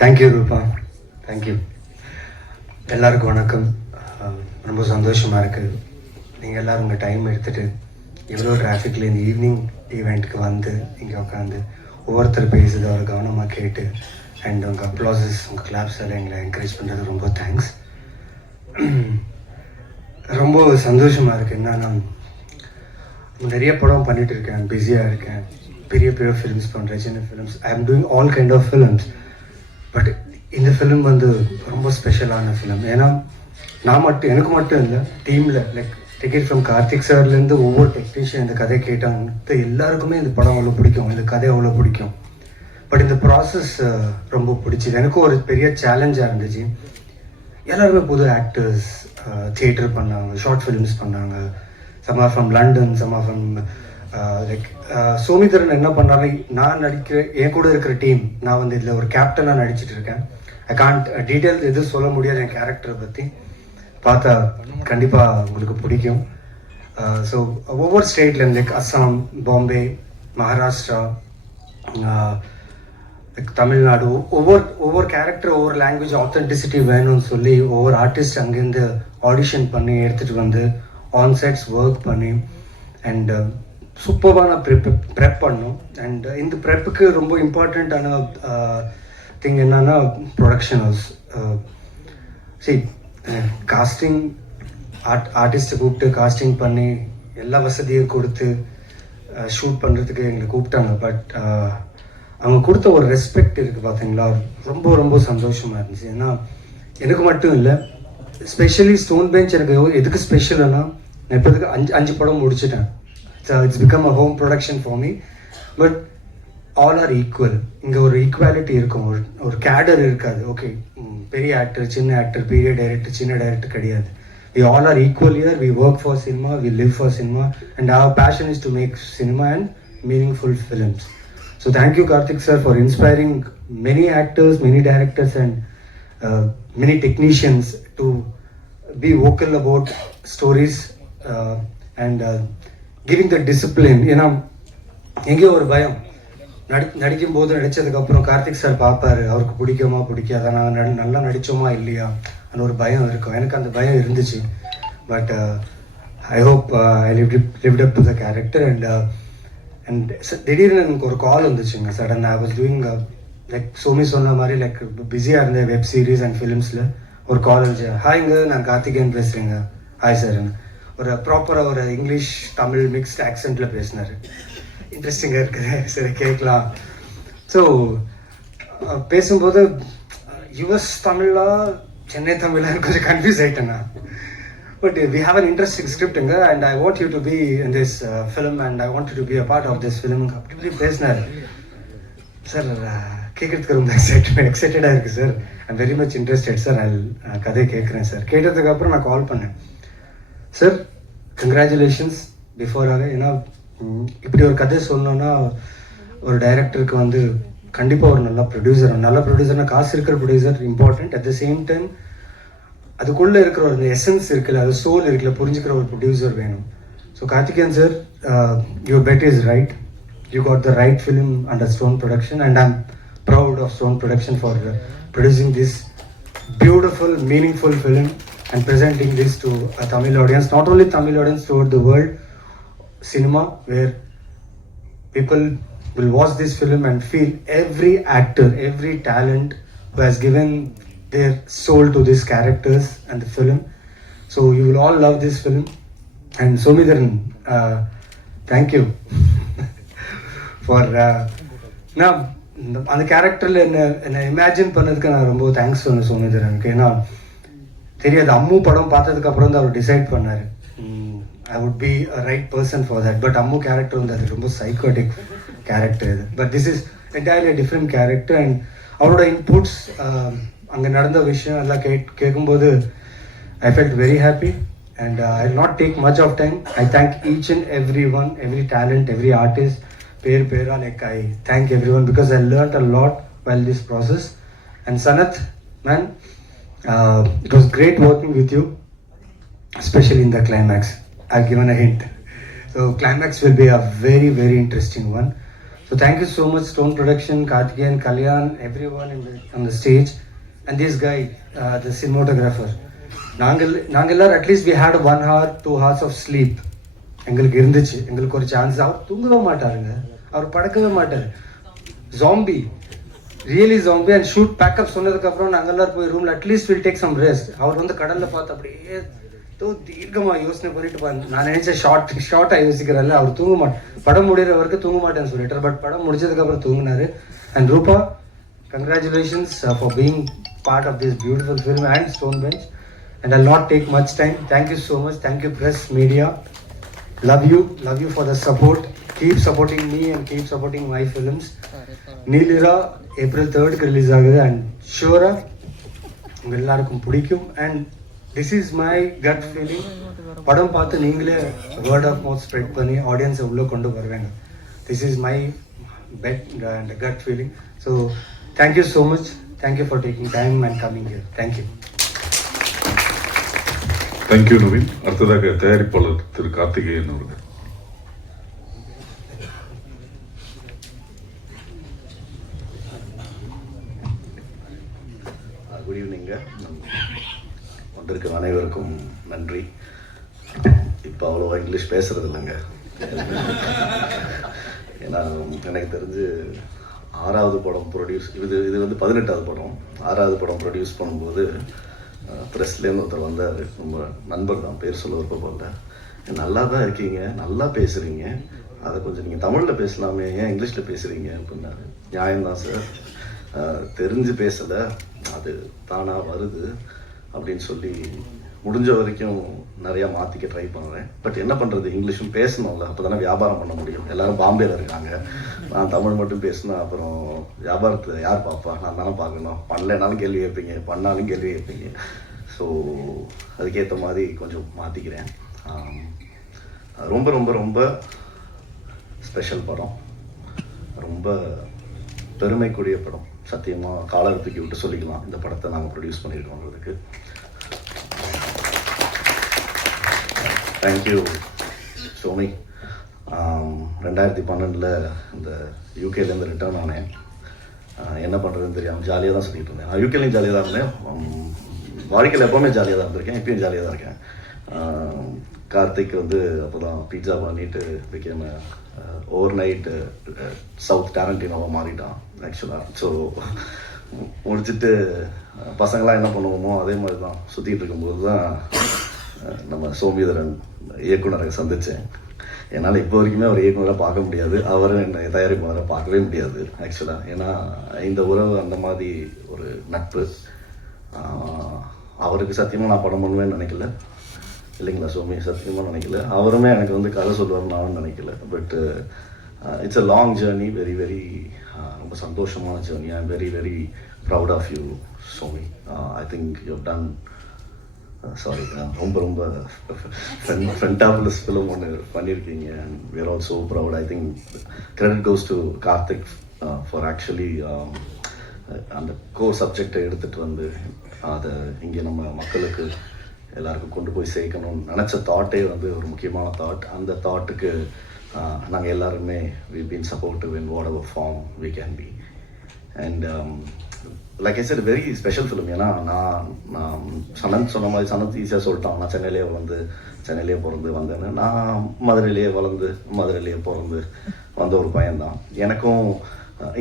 Thank you ரூபா, thank you. எல்லாருக்கும் வணக்கம். ரொம்ப சந்தோஷமாக இருக்குது நீங்கள் எல்லோரும் உங்கள் டைம் எடுத்துகிட்டு எவ்வளோ டிராஃபிக்கில் இந்த ஈவினிங் ஈவெண்ட்டுக்கு வந்து இங்கே உட்காந்து ஒவ்வொருத்தர் பேசுகிறத ஒரு கவனமாக கேட்டு அண்ட் உங்கள் அப்ளாசஸ் உங்கள் கிளாப்ஸ் எல்லாம் எங்களை என்கரேஜ் பண்ணுறது ரொம்ப தேங்க்ஸ். ரொம்ப சந்தோஷமாக இருக்குது. என்னன்னா நிறைய படம் பண்ணிகிட்டு இருக்கேன், பிஸியாக இருக்கேன், பெரிய பெரிய ஃபிலிம்ஸ் பண்ணுறேன், சின்ன films, I am doing all kind of films. But இந்த ஃபிலிம் வந்து ரொம்ப ஸ்பெஷலான ஃபிலிம். ஏன்னா எனக்கு மட்டும் இல்லை, டீமில் லைக் டிக்கெட் ஃப்ரம் கார்த்திக் சார்லேருந்து ஒவ்வொரு டெக்னீஷியன் இந்த கதையை கேட்டாங்க, எல்லாருக்குமே இந்த படம் அவ்வளோ பிடிக்கும், இந்த கதை அவ்வளோ பிடிக்கும். பட் இந்த ப்ராசஸ் ரொம்ப பிடிச்சிது. எனக்கும் ஒரு பெரிய சேலஞ்சாக இருந்துச்சு. எல்லாருமே புது ஆக்டர்ஸ், தியேட்டர் பண்ணாங்க, ஷார்ட் ஃபிலிம்ஸ் பண்ணாங்க, some are from London, some are from like Somitharan என்ன பண்ணாரு, நான் நடிக்கிற என் கூட இருக்கிற டீம், நான் வந்து இதில் ஒரு கேப்டனாக நடிச்சிட்டு இருக்கேன். ஐ கான்ட் டீட்டெயில்ஸ் எதுவும் சொல்ல முடியாது என் கேரக்டரை பற்றி. பார்த்தா கண்டிப்பாக உங்களுக்கு பிடிக்கும். ஸோ ஒவ்வொரு ஸ்டேட்லேருந்து லைக் அஸ்ஸாம், பாம்பே, மகாராஷ்டிரா, தமிழ்நாடு, ஒவ்வொரு கேரக்டர், ஒவ்வொரு லாங்குவேஜ் ஆத்தென்டிசிட்டி வேணும்னு சொல்லி ஒவ்வொரு ஆர்டிஸ்ட் அங்கேருந்து ஆடிஷன் பண்ணி எடுத்துகிட்டு வந்து ஆன்சைட்ஸ் ஒர்க் பண்ணி அண்ட் சூப்பரான ப்ரெப் பண்ணோம். அண்ட் இந்த ப்ரெப்புக்கு ரொம்ப இம்பார்ட்டண்ட்டான திங் என்னன்னா ப்ரொடக்ஷன் ஹவுஸ். சரி, காஸ்டிங் ஆர்டிஸ்ட்டை கூப்பிட்டு காஸ்டிங் பண்ணி எல்லா வசதியும் கொடுத்து ஷூட் பண்ணுறதுக்கு எங்களை கூப்பிட்டாங்க. பட் அவங்க கொடுத்த ஒரு ரெஸ்பெக்ட் இருக்குது பார்த்தீங்களா, ரொம்ப ரொம்ப சந்தோஷமாக இருந்துச்சு. ஏன்னா எனக்கு மட்டும் இல்லை, ஸ்பெஷலி ஸ்டோன் பெஞ்ச் எனக்கு எதுக்கு ஸ்பெஷல்னா, நான் இப்போதுக்கு அஞ்சு படம் முடிச்சிட்டேன். It's become a home production for me. But all are equal. இங்கே ஒரு ஈக்குவாலிட்டி இருக்கும், ஒரு கேடர் இருக்காது. ஓகே, பெரிய ஆக்டர், சின்ன ஆக்டர், பெரிய டைரக்டர், சின்ன டைரக்டர் கிடையாது. We all are equal here. We work for cinema, we live for cinema, and our passion is to make cinema and meaningful films. So thank you Karthik sir for inspiring many actors, many directors and many technicians to be vocal about stories and giving the discipline. ஏன்னா எங்கேயோ ஒரு பயம், நடிக்கும் போது நடித்ததுக்கப்புறம் Karthik sir பார்ப்பாரு, அவருக்கு பிடிக்குமா பிடிக்காதா, நாங்கள் நல்லா நடித்தோமா இல்லையா அந்த ஒரு பயம் இருக்கும். எனக்கு அந்த பயம் இருந்துச்சு. But I hope I lived up to the character. And திடீர்னு எனக்கு ஒரு கால் வந்துச்சுங்க sudden. I was doing like Somi சொன்ன மாதிரி லைக் பிஸியாக இருந்தேன் வெப் சீரிஸ் அண்ட் ஃபிலிம்ஸில். ஒரு கால் வந்துச்சு, ஹாய்ங்க நான் கார்த்திகேயன் பேசுகிறேங்க. ஹாய் சாருங்க. ஒரு ப்ராப்பராக ஒரு இங்கிலீஷ் தமிழ் மிக்ஸ்ட் ஆக்சென்ட்டில் பேசினார். இன்ட்ரெஸ்டிங்காக இருக்குது, சரி கேட்கலாம். ஸோ பேசும்போது யுஎஸ் தமிழா சென்னை தமிழா கொஞ்சம் கன்ஃபியூஸ் ஆகிட்டேண்ணா. But we have an interesting ஸ்கிரிப்டுங்க and I want you to be in this film and I want to be a part of this film அப்படி பேசினார். சார் கேட்குறதுக்கு ரொம்ப எக்ஸைட்டடாக இருக்குது sir. I'm very much interested sir. I கதையை கேட்குறேன் சார். கேட்டதுக்கப்புறம் நான் கால் பண்ணேன். சார் கங்க்ராச்சுலேஷன்ஸ் பிஃபோராக. ஏன்னா இப்படி ஒரு கதை சொல்லணுன்னா ஒரு டைரக்டருக்கு வந்து கண்டிப்பாக ஒரு நல்ல ப்ரொடியூசர்னா காசு இருக்கிற producer important. At the same time அதுக்குள்ளே இருக்கிற ஒரு எசன்ஸ் இருக்குல்ல, அது சோல் இருக்குல்ல, புரிஞ்சுக்கிற ஒரு ப்ரொடியூசர் வேணும். So Karthikeyan sir, your bet is right. You got the right film under Stone production and I'm proud of Stone production for producing this beautiful, meaningful film and presenting this to a Tamil audience, not only Tamil audience, throughout the world cinema, where people will watch this film and feel every actor, every talent who has given their soul to these characters and the film. So you will all love this film. And Somidharan, thank you for now அந்த கேரக்டரில் என்னை imagine பண்ணதுக்கு நான் ரொம்ப thanks சொன்னேன் சோமிதரனுக்கு. ஏன்னா தெரியாது, அம்மு படம் பார்த்ததுக்கப்புறம் தான் அவர் டிசைட் பண்ணார் I would be a right person for that. But Ammu character வந்து அது ரொம்ப சைக்கோட்டிக் கேரக்டர் இது. But this is entirely different character. And அவரோட இன்புட்ஸ், அங்கே நடந்த விஷயம் எல்லாம் கேட்கும்போது I felt very happy. And I will not take much of time. I thank each and every one, every talent, every artist. Pera, like I thank everyone because I learned a lot while this process. And Sanath, man, it was great working with you, especially in the climax. I've given a hint. So climax will be a very, very interesting one. So thank you so much, Stone Production, Karthikeyan, Kalyan, everyone on the stage, and this guy, the cinematographer. நாங்கள் at least we had 1 hour 2 hours of sleep. எங்களுக்கு இருந்துச்சு, எங்களுக்கு ஒரு chance. அவர் தூங்கவே மாட்டாருங்க, அவர் படக்கவே மாட்டார். Zombie, really zombie. And shoot pack up சொன்னதுக்கப்புறம் நாங்கள் எல்லாரும் போய் ரூமில் at least will take some rest. அவர் வந்து கடலில் பார்த்து அப்படியே தீர்க்கமாக யோசனை பண்ணிட்டு நான் நினைச்சேன் ஷார்ட்டாக யோசிக்கிறேன்ல, அவர் தூங்க மாட்டேன், படம் முடிகிற வரைக்கும் தூங்க மாட்டேன்னு சொல்லிட்டார். பட் படம் முடிச்சதுக்கப்புறம் தூங்கினாரு. அண்ட் ரூபா, congratulations for being part of this beautiful film and Stone Bench. And I'll not take much time. Thank you so much. Thank you, press, media. Love you for the support. Keep supporting me and keep supporting my films. Neelira April 3rd release ஆகுது. And Shura உங்க எல்லாருக்கும் பிடிக்கும். And this is my gut feeling. படம் பார்த்து நீங்களே word of mouth spread பண்ணி ஆடியன்ஸை உள்ளே கொண்டு வருவாங்க. This is my bet and gut feeling. So thank you so much. Thank you for taking time and coming here. Thank you. Thank you Naveen. அடுத்ததாக தயாரிப்பாளர் திரு கார்த்திகேயன் அவர்கள். Good evening. வந்திருக்கிற அனைவருக்கும் நன்றி. இப்போ அவ்வளோவா இங்கிலீஷ் பேசுறது இல்லைங்க. ஏன்னா எனக்கு தெரிஞ்சு 6வது படம் ப்ரொடியூஸ், இது வந்து 18வது படம். 6வது படம் ப்ரொடியூஸ் பண்ணும்போது ப்ரெஸ்லேருந்து ஒருத்தர் வந்தார். நம்ம நண்பர் தான், பேர் சொல்ல விருப்பப்படல. நல்லா தான் இருக்கீங்க, நல்லா பேசுகிறீங்க, அதை கொஞ்சம் நீங்கள் தமிழில் பேசலாமே, ஏன் இங்கிலீஷில் பேசுகிறீங்க அப்படின்னாரு. நியாயம்தான் சார், தெரிஞ்சு பேசலை, அது தானாக வருது அப்படின்னு சொல்லி முடிஞ்ச வரைக்கும் நிறையா மாற்றிக்க ட்ரை பண்ணுறேன். பட் என்ன பண்ணுறது, இங்கிலீஷும் பேசணும்ல, அப்போ தானே வியாபாரம் பண்ண முடியும். எல்லோரும் பாம்பேயில் இருக்காங்க, நான் தமிழ் மட்டும் பேசினா அப்புறம் வியாபாரத்தை யார் பார்ப்பா? நான் தானே பார்க்கணும். பண்ணலைனாலும் கேள்வி கேட்பீங்க, பண்ணாலும் கேள்வி கேட்பீங்க. ஸோ அதுக்கேற்ற மாதிரி கொஞ்சம் மாற்றிக்கிறேன். ரொம்ப ரொம்ப ரொம்ப ஸ்பெஷல் படம், ரொம்ப பெருமைக்குரிய படம். சத்தியமாக காலர் தூக்கி விட்டு சொல்லிக்கலாம், இந்த படத்தை நாங்கள் ப்ரொடியூஸ் பண்ணியிருக்கோங்கிறதுக்கு. தேங்க்யூ சோமி. 2012 இந்த யூகேலேருந்து ரிட்டர்ன் ஆனேன். என்ன பண்ணுறதுன்னு தெரியாமல் ஜாலியாக தான் சுற்றிட்டு இருந்தேன். நான் யூகேலையும் ஜாலியாக தான் இருந்தேன், வாழ்க்கையில் எப்போவுமே ஜாலியாக தான் இருந்திருக்கேன், இப்பயும் ஜாலியாக தான் இருக்கேன். கார்த்திக் வந்து அப்போ தான் பீட்சா பண்ணிட்டு பிகேம் ஓவர் நைட்டு சவுத் டாரண்டினோவாக மாறிட்டான் ஆக்சுவலாக. ஸோ முடிச்சுட்டு பசங்களாம் என்ன பண்ணுவோமோ அதே மாதிரி தான் சுற்றிட்டு இருக்கும்போது தான் நம்ம சோமீதரன் இயக்குனரை சந்தித்தேன். என்னால் இப்போ வரைக்குமே அவர் இயக்குனராக பார்க்க முடியாது, அவரும் என்னை தயாரிப்பாளரை பார்க்கவே முடியாது ஆக்சுவலாக. ஏன்னா இந்த உறவு அந்த மாதிரி ஒரு நட்பு. அவருக்கு சத்தியமாக நான் படம் பண்ணுவேன்னு நினைக்கல, இல்லைங்களா சோமி? சத்தியமாக நினைக்கல. அவருமே எனக்கு வந்து கதை சொல்லுவார் நானும் நினைக்கல. But it's a long journey, very very ரொம்ப சந்தோஷமான ஜேர்னி. I am very very proud of you சோமி. I think you have done sorry ரொம்ப ரொம்ப ஃபென்டாபுலஸ் ஃபிலிம் ஒன்று பண்ணியிருக்கீங்க. And we are also proud. I think credit goes to Karthik for actually அந்த core சப்ஜெக்டை எடுத்துகிட்டு வந்து அதை இங்கே நம்ம மக்களுக்கு எல்லாருக்கும் கொண்டு போய் சேர்க்கணும்னு நினச்ச தாட்டே வந்து ஒரு முக்கியமான தாட். அந்த தாட்டுக்கு நாங்கள் எல்லாருமே we been supportive in whatever form we can be. And like I said very special film. ஏன்னா நான் சனந்த் சொன்ன மாதிரி, சனந்த் ஈஸியாக சொல்லிட்டான், நான் சென்னையிலேயே பிறந்து வந்தேன்னு. நான் மதுரையிலேயே வளர்ந்து மதுரையிலேயே பிறந்து வந்த ஒரு பையன்தான். எனக்கும்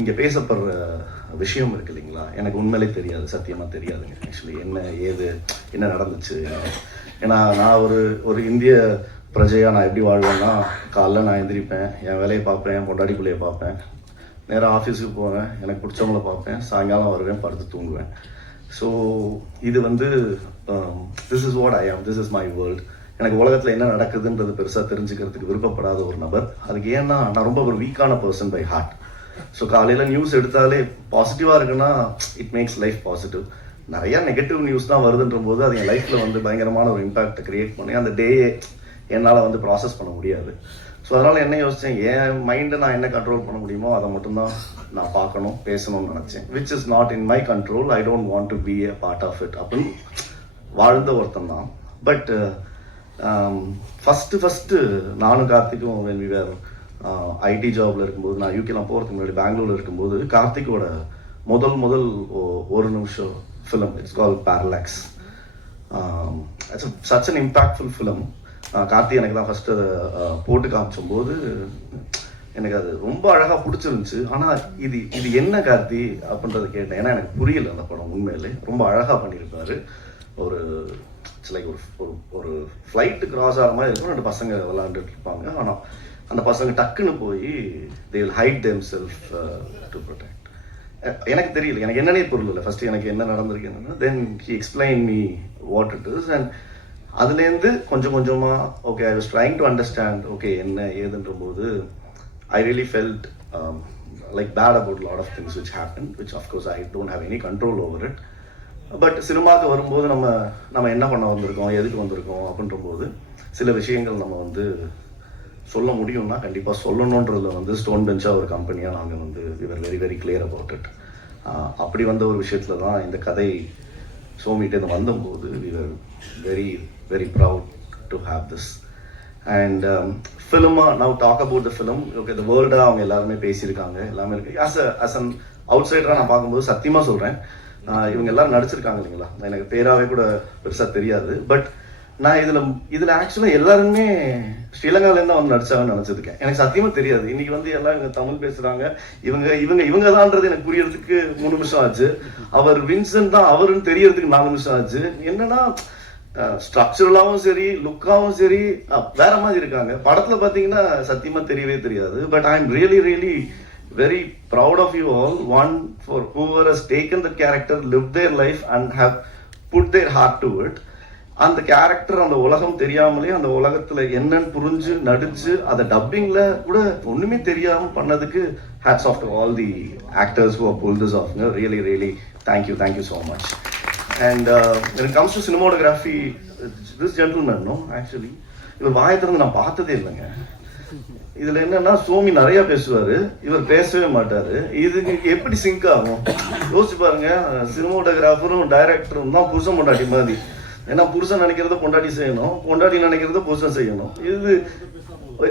இங்கே பேசப்படுற விஷயம் இருக்கு இல்லைங்களா, எனக்கு உண்மையிலே தெரியாது, சத்தியமாக தெரியாதுங்க ஆக்சுவலி என்ன நடந்துச்சு. ஏன்னா நான் ஒரு இந்திய பிரஜையாக நான் எப்படி வாழ்வேன்னா, காலைல நான் எந்திரிப்பேன், என் வேலையை பார்ப்பேன், என் பொண்டாட்டி பிள்ளையை பார்ப்பேன், நேராக ஆஃபீஸுக்கு போவேன், எனக்கு பிடிச்சவங்கள பார்ப்பேன், சாயங்காலம் வருவேன், படுத்து தூங்குவேன். ஸோ இது வந்து திஸ் இஸ் வாட் ஐ ஆம், திஸ் இஸ் மை வேர்ல்ட். எனக்கு உலகத்தில் என்ன நடக்குதுன்றது பெருசாக தெரிஞ்சுக்கிறதுக்கு விருப்பப்படாத ஒரு நபர். அதுக்கு ஏன்னா நான் ரொம்ப ஒரு வீக்கான பர்சன் பை ஹார்ட். ஸோ காலையில் நியூஸ் எடுத்தாலே பாசிட்டிவாக இருக்குன்னா இட் மேக்ஸ் லைஃப் பாசிட்டிவ். நிறையா நெகட்டிவ் நியூஸ் தான் வருதுன்ற போது அது என் லைஃப்பில் வந்து பயங்கரமான ஒரு இம்பேக்டை க்ரியேட் பண்ணி அந்த டேயே என்னால் வந்து ப்ராசஸ் பண்ண முடியாது. ஸோ அதனால் என்ன யோசித்தேன், என் மைண்டை நான் என்ன கண்ட்ரோல் பண்ண முடியுமோ அதை மட்டும்தான் நான் பார்க்கணும், பேசணும்னு நினச்சேன். Which is not in my control. I don't want to be a part of it அப்படின்னு வாழ்ந்த ஒருத்தன் தான். பட் ஃபஸ்ட்டு நானும் கார்த்திக்கும் when we were ஐடி ஜாப்ல இருக்கும்போது, நான் யூகேலாம் போகிறதுக்கு முன்னாடி பெங்களூர்ல இருக்கும்போது கார்த்திக்கோட முதல் ஒரு நிமிஷம் film, it's call parallax. It's such an impactful film. Karthi எனக்கு தான் ஃபஸ்ட்டு அதை போட்டு காமிச்சும்போது எனக்கு அது ரொம்ப அழகாக பிடிச்சிருந்துச்சு. ஆனால் இது என்ன கார்த்தி அப்படின்றத கேட்டேன். ஏன்னா எனக்கு புரியல அந்த படம். உண்மையிலே ரொம்ப அழகாக பண்ணியிருப்பாரு. ஒரு இட்ஸ் லைக் ஒரு ஃப்ளைட்டு கிராஸ் ஆகிற மாதிரி இருக்கும். 2 பசங்க விளாண்டுட்டு இருப்பாங்க. ஆனால் அந்த பசங்க டக்குன்னு போய் they will hide themself to protect. எனக்கு தெரியல, எனக்கு என்னன்னே புரியல. ஃபர்ஸ்ட் எனக்கு என்ன நடந்திருக்கு என்னன்னா, then he explain me what it is. And அதுலேருந்து கொஞ்சம் கொஞ்சமாக okay I was trying to understand okay என்ன ஏதுன்ற போது I really felt like bad about a lot of things which happened, which of course I don't have any control over it. But சினிமாவுக்கு வரும்போது நம்ம என்ன பண்ண வந்திருக்கோம், எதுக்கு வந்திருக்கோம் அப்படின்றபோது சில விஷயங்கள் நம்ம வந்து சொல்ல முடியும்னா கண்டிப்பாக சொல்லணுன்றதுல ஸ்டோன் பெஞ்சாக ஒரு கம்பெனியாக நாங்கள் we were very very clear about it. அப்படி வந்த ஒரு விஷயத்தில் தான் இந்த கதை சோமிகிட்டே வந்தபோது we were very very proud to have this. And film, now talk about the film. Okay, the world அவங்க எல்லாருமே பேசியிருக்காங்க, எல்லாமே இருக்கு. as an outsider நான் பார்க்கும்போது சத்தியமா சொல்றேன், இவங்க எல்லாரும் நடிச்சிருக்காங்க இல்லைங்களா, எனக்கு பேராவே கூட பெருசா தெரியாது. பட் நான் இதுல ஆக்சுவலா எல்லாருமே ஸ்ரீலங்கால இருந்து வந்து நடிச்சாங்கன்னு நினைச்சிருக்கேன். எனக்கு சத்தியமா தெரியாது. இன்னைக்கு எல்லாம் இவங்க தமிழ் பேசுறாங்க, இவங்க தான்ன்றது எனக்கு புரியறதுக்கு 3 நிமிஷம் ஆச்சு. அவர் வின்சென்ட் தான் அவருன்னு தெரியறதுக்கு 4 நிமிஷம் ஆச்சு. என்னன்னா ஸ்ட்ரக்சரலாவும் சரி, லுக்காவும் சரி வேற மாதிரி இருக்காங்க. படத்துல பாத்தீங்கன்னா சத்தியமா தெரியவே தெரியாது. But I am really really very proud of you all, one for whoever has taken the character, lived their life and have put their heart to it. அந்த கேரக்டர் அந்த உலகம் தெரியாமலே அந்த உலகத்துல என்னன்னு புரிஞ்சு நடிச்சு அதை டப்பிங்ல கூட ஒண்ணுமே தெரியாம பண்ணதுக்கு hats off to all the actors who have pulled this off. Really really thank you so much. And when it comes to cinematography, this gentleman, no, actually இவர் வாயை திறந்து நான் பார்த்ததே இல்லைங்க. இதுல என்னன்னா சோமி நிறைய பேசுவாரு, இவர் பேசவே மாட்டாரு. இதுக்கு எப்படி சிங்க் ஆகும் யோசிச்சு பாருங்க. சினிமோட்டோகிராஃபரும் டைரக்டரும் தான் புருஷன் பொண்டாட்டி மாதிரி. ஏன்னா புருஷன் நினைக்கிறத பொண்டாட்டி செய்யணும், பொண்டாட்டி நினைக்கிறத புருஷன் செய்யணும். இது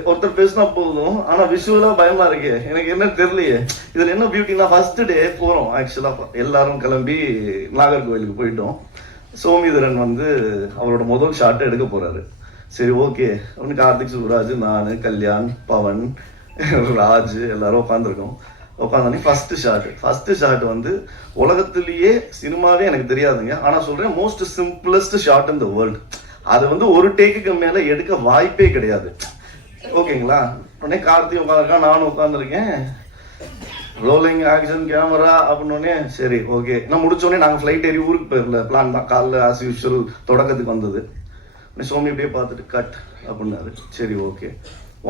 ஒருத்தர் பேசினா போதும், ஆனா விஷுவலா பயமா இருக்கு. எனக்கு என்ன தெரியலையே. இதுல என்ன பியூட்டினா, ஃபர்ஸ்ட் டே போறோம் ஆக்சுவலா எல்லாரும் கிளம்பி நாகர்கோவிலுக்கு போயிட்டோம். சோமிதரன் அவரோட முதல் ஷாட் எடுக்க போறாரு. சரி ஓகே அவனு கார்த்திக் சுப்ராஜ், நான், கல்யாண், பவன், ராஜ் எல்லாரும் உட்காந்துருக்கோம். உட்காந்தோடனே ஃபர்ஸ்ட் ஷாட் உலகத்திலேயே சினிமாவே எனக்கு தெரியாதுங்க, ஆனா சொல்றேன் most simplest shot in the world. அது ஒரு டேக்குக்கு மேல எடுக்க வாய்ப்பே கிடையாது. ஓகேங்களா, உடனே கார்த்தி உட்காந்துருக்கான், நானும் உட்காந்துருக்கேன். ரோலிங் ஆக்ஷன் கேமரா அப்படின்னோடனே சரி ஓகே. நான் முடிச்சோடனே நாங்கள் ஃப்ளைட் ஏறி ஊருக்கு போயிடல, பிளான் தான். காலைல ஆஸ் யூஷுவல் தொடக்கத்துக்கு வந்தது. சோமி அப்படியே பார்த்துட்டு கட் அப்படின்னாரு. சரி ஓகே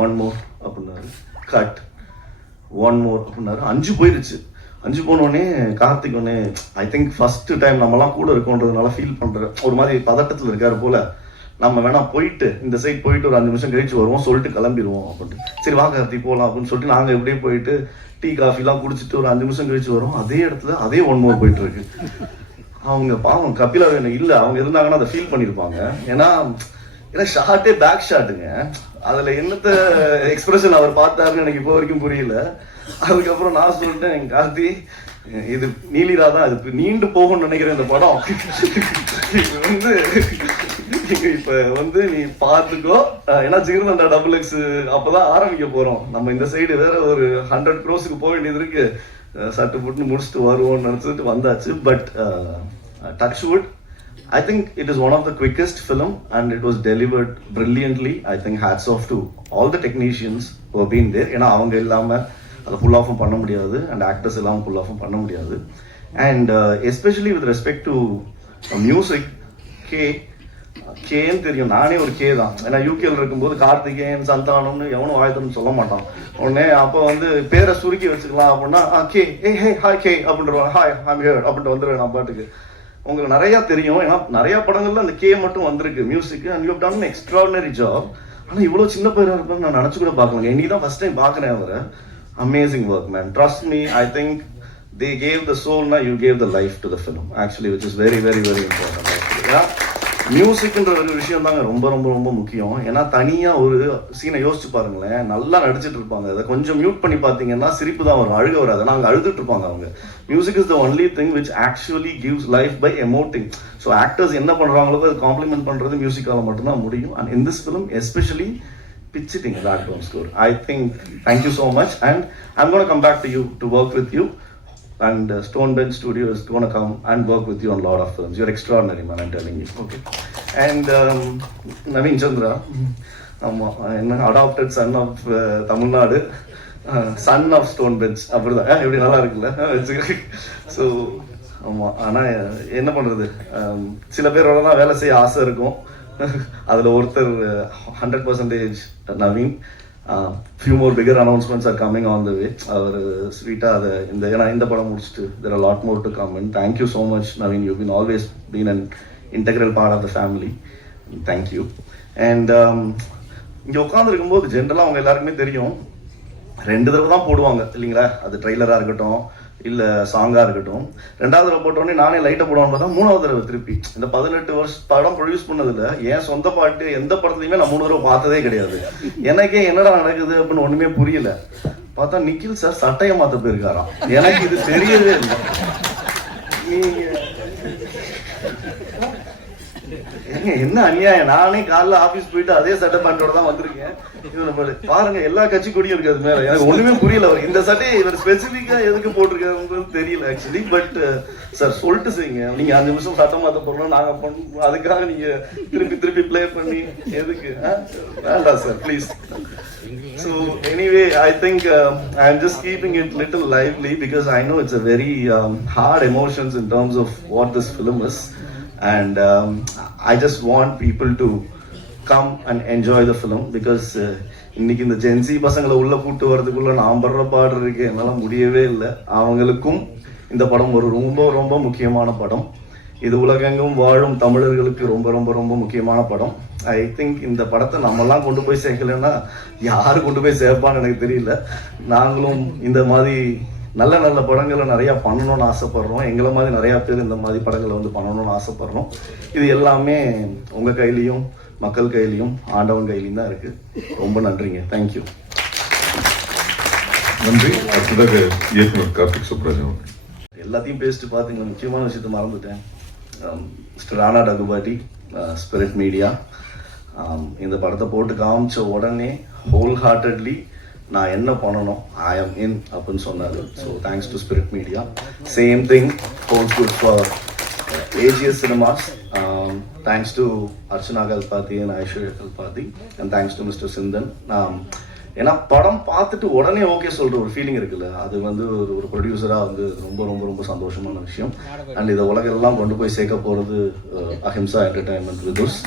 1 more அப்படின்னாரு. கட் 1 more அப்படின்னாரு. 5 போயிடுச்சு. 5 போனோடனே Karthik I think first time நம்மலாம் கூட இருக்கோன்றதுனால ஃபீல் பண்ற ஒரு மாதிரி பதட்டத்தில் இருக்காரு போல. நம்ம வேணா போயிட்டு இந்த சைட் போயிட்டு ஒரு 5 நிமிஷம் கழிச்சு வருவோம் சொல்லிட்டு கிளம்பிடுவோம் அப்படின்ட்டு. சரி வா கார்த்தி போகலாம் அப்படின்னு சொல்லிட்டு நாங்கள் எப்படியே போயிட்டு டீ காஃபிலாம் குடிச்சிட்டு ஒரு 5 நிமிஷம் கழிச்சு வரும். அதே இடத்துல அதே 1 more போயிட்டு இருக்கு. அவங்க பாவம் கபிலா இல்லை, அவங்க இருந்தாங்கன்னா அதை ஃபீல் பண்ணியிருப்பாங்க. ஏன்னா ஷார்ட்டே பேக் ஷாட்டுங்க. அதுல என்னத்த எக்ஸ்பிரஷன் அவர் பார்த்தாருன்னு எனக்கு இப்போ வரைக்கும் புரியல. அதுக்கப்புறம் நான் சொல்லிட்டேன், கார்த்தி இது நீலிரா தான், இது நீண்டு போகும்னு நினைக்கிறேன் இந்த படம். இப்ப நீ பார்த்துக்கோ. ஏன்னா ஜிகிர்தண்டா XXX அப்பதான் ஆரம்பிக்க போறோம். நம்ம இந்த சைடு வேற ஒரு 100 crores போக வேண்டியது இருக்கு. சட்டு புட்டு முடிச்சுட்டு வருவோம்னு நினைச்சிட்டு வந்தாச்சு. But touchwood, I think it is one of the quickest film and it was delivered brilliantly. I think hats off to all the technicians who have been there. ஏன்னா அவங்க இல்லாம அதை ஃபுல் ஆஃபும் பண்ண முடியாது, அண்ட் ஆக்டர்ஸ் எல்லாம் full ஆஃபும் பண்ண முடியாது. And especially with respect to music, கேன்னு தெரியும், நானே ஒரு கே தான். ஏன்னா யூகேல இருக்கும்போது கார்த்திகேயன், சந்தானம்னு எவனும் ஆயுதம்னு சொல்ல மாட்டான். உடனே அப்போ பேரை சுருக்கி வச்சுக்கலாம் அப்படின்னா கே, ஹே ஹாய் கே அப்படின்றவாங்க, ஹாய் ஐம் ஹியர் அப்படின்ட்டு வந்துடுவேன் நான் பாட்டுக்கு. உங்களுக்கு நிறையா தெரியும், ஏன்னா நிறையா படங்கள்ல அந்த கே மட்டும் வந்திருக்கு music. And you have done an extraordinary job. ஆனால் இவ்வளோ சின்ன பேராக இருப்பேன்னு நான் நினச்சி கூட பார்க்கலங்க. இன்னைக்கு தான் ஃபர்ஸ்ட் டைம் பார்க்குறேன் அவரை. Amazing work, man. Trust me, I think they gave the soul, now you gave the life to the film, actually, which is very, very, very important. Actually. Yeah. மியூசிக்ன்ற ஒரு விஷயம் தாங்க ரொம்ப ரொம்ப ரொம்ப முக்கியம். ஏன்னா தனியாக ஒரு சீனை யோசிச்சு பாருங்களேன், நல்லா நடிச்சிட்டு இருப்பாங்க, அதை கொஞ்சம் மியூட் பண்ணி பார்த்தீங்கன்னா சிரிப்பு தான் வரும், அழுக வராது. ஆனால் அங்கே அழுதுட்டு இருப்பாங்க அவங்க. Music is the only thing which actually gives life by emoting. So actors என்ன பண்ணுறாங்களோ அது காம்ப்ளிமெண்ட் பண்ணுறது மியூசிக்கால் மட்டும்தான் முடியும். And in this film especially pitching background score. I think, thank you so much, and I'm going to come back to you to work with you, and Stonebench Studio is going to come and work with you on a lot of films. You're extraordinary, man, I'm telling you. Okay. And Naveen Chandra, adopted son of Tamil Nadu, son of Stonebench. அப்படிதான் எப்படி நல்லா இருக்குல்ல? So ஆமாம், ஆனால் என்ன பண்ணுறது, சில பேரோட தான் வேலை செய்ய ஆசை இருக்கும். அதில் ஒருத்தர் 100% Naveen. Few more bigger announcements are coming on the way. அவர் ஸ்வீட்டாக அதை ஏன்னா இந்த படம் முடிச்சுட்டு there are lot more to come. And thank you so much Naveen, you been always been an integral part of the family. Thank you. And இங்கே உட்காந்துருக்கும்போது ஜென்ரலாக அவங்க எல்லாருக்குமே தெரியும், 2 தடவை தான் போடுவாங்க இல்லைங்களா? அது ட்ரெய்லராக இருக்கட்டும் இல்லை சாங்காக இருக்கட்டும். 2வது தடவை போட்டோடனே நானே லைட்டை போடுவான்னு பார்த்தா 3வது தடவை திருப்பி இந்த 18 வருஷம் படம் ப்ரொடியூஸ் பண்ணதில்ல என் சொந்த பாட்டு எந்த படத்துலையுமே நான் 3 தடவை பார்த்ததே கிடையாது. எனக்கே என்னடா நடக்குது அப்படின்னு ஒன்றுமே புரியல. பார்த்தா நிக்கில் சார் சட்டையை மாற்ற போயிருக்காராம். எனக்கு இது தெரியவே இல்லை. என்ன அநியாயம், நானே காலைல ஆபீஸ் போயிட்டு அதே சட்டை பேண்டோட தான் வந்திருக்கேன். பாருங்க எல்லா கட்சி கொடியும் இருக்கு அது மேல. எனக்கு ஒண்ணுமே புரியல, அவர் இந்த சட்டையை இவர் ஸ்பெசிபிக்கா எதுக்கு போட்டிருக்காருன்றது தெரியல ஆக்சுவலி. பட் சார் சொல்லிட்டு செய்யுங்க, நீங்க 5 நிமிஷம் சட்டம் மாத்த போறோம் நாங்க பண்ணோம், அதுக்காக நீங்க திருப்பி திருப்பி பிளே பண்ணி எதுக்கு? வேண்டாம் sir please. So anyway, I think I'm just keeping it little lively because I know it's a very hard emotions in terms of what this film is. And I just want people to come and enjoy the film because இன்னைக்கு இந்த gen Z பசங்களை உள்ள கூட்டு வரதுக்குள்ள நான் படுற பாடு இருக்கு, என்னால் முடியவே இல்லை. அவங்களுக்கும் இந்த படம் ஒரு ரொம்ப ரொம்ப முக்கியமான படம். இது உலகெங்கும் வாழும் தமிழர்களுக்கு ரொம்ப ரொம்ப ரொம்ப முக்கியமான படம். ஐ திங்க் இந்த படத்தை நம்மெல்லாம் கொண்டு போய் சேர்க்கலன்னா யாரு கொண்டு போய் சேர்ப்பான்னு எனக்கு தெரியல. நாங்களும் இந்த மாதிரி நல்ல நல்ல படங்களை நிறையா பண்ணணும்னு ஆசைப்படுறோம். எங்களை மாதிரி நிறையா பேர் இந்த மாதிரி படங்களை வந்து பண்ணணும்னு ஆசைப்படுறோம். இது எல்லாமே உங்கள் கையிலையும் மக்கள் கையிலையும் ஆண்டவன் கையிலையும் தான் இருக்குது. ரொம்ப நன்றிங்க. தேங்க்யூ. நன்றி. அடுத்ததாக இயக்குனர் கார்த்திக் சுப்ராஜன். எல்லாத்தையும் பேசிட்டு பார்த்தீங்கன்னா முக்கியமான விஷயத்த மறந்துட்டேன். மிஸ்டர் ராணா டகுபாட்டி, ஸ்பிரிட் மீடியா இந்த படத்தை போட்டு காமிச்ச உடனே ஹோல் ஹார்ட்டட்லி நான் என்ன பண்ணணும் ஐ எம் இன் அப்படின்னு சொன்னார். So thanks to spirit media. Same thing holes good for AGS cinemas. Thanks to Archana Kalpathi and Aishwarya Kalpathi and thanks to mister Chinthan. ஏன்னா படம் பார்த்துட்டு உடனே ஓகே சொல்கிற ஒரு ஃபீலிங் இருக்குல்ல, அது வந்து ஒரு ப்ரொடியூசராக வந்து ரொம்ப ரொம்ப ரொம்ப சந்தோஷமான விஷயம். அண்ட் இதை உலகெல்லாம் கொண்டு போய் சேர்க்க போகிறது Ahimsa entertainment with us.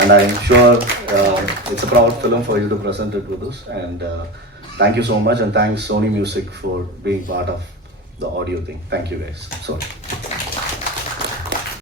And I am sure it's a proud film for you to present it with us. And thank you so much, and thanks Sony Music for being part of the audio thing. Thank you guys. Sorry.